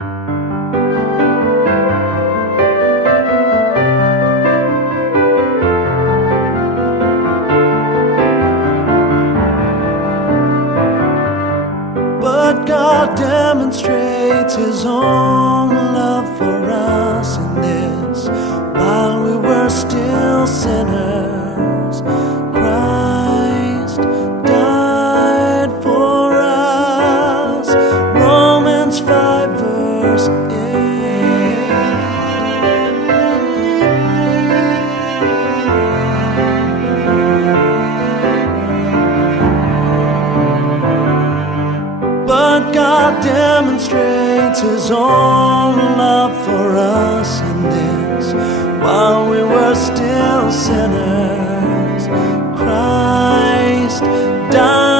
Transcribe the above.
But God demonstrates His own love for us in this: while we were still sinners, Christ died for us. Romans 5 verse 8. But God demonstrates His own love for us in this: while we were still sinners, Christ died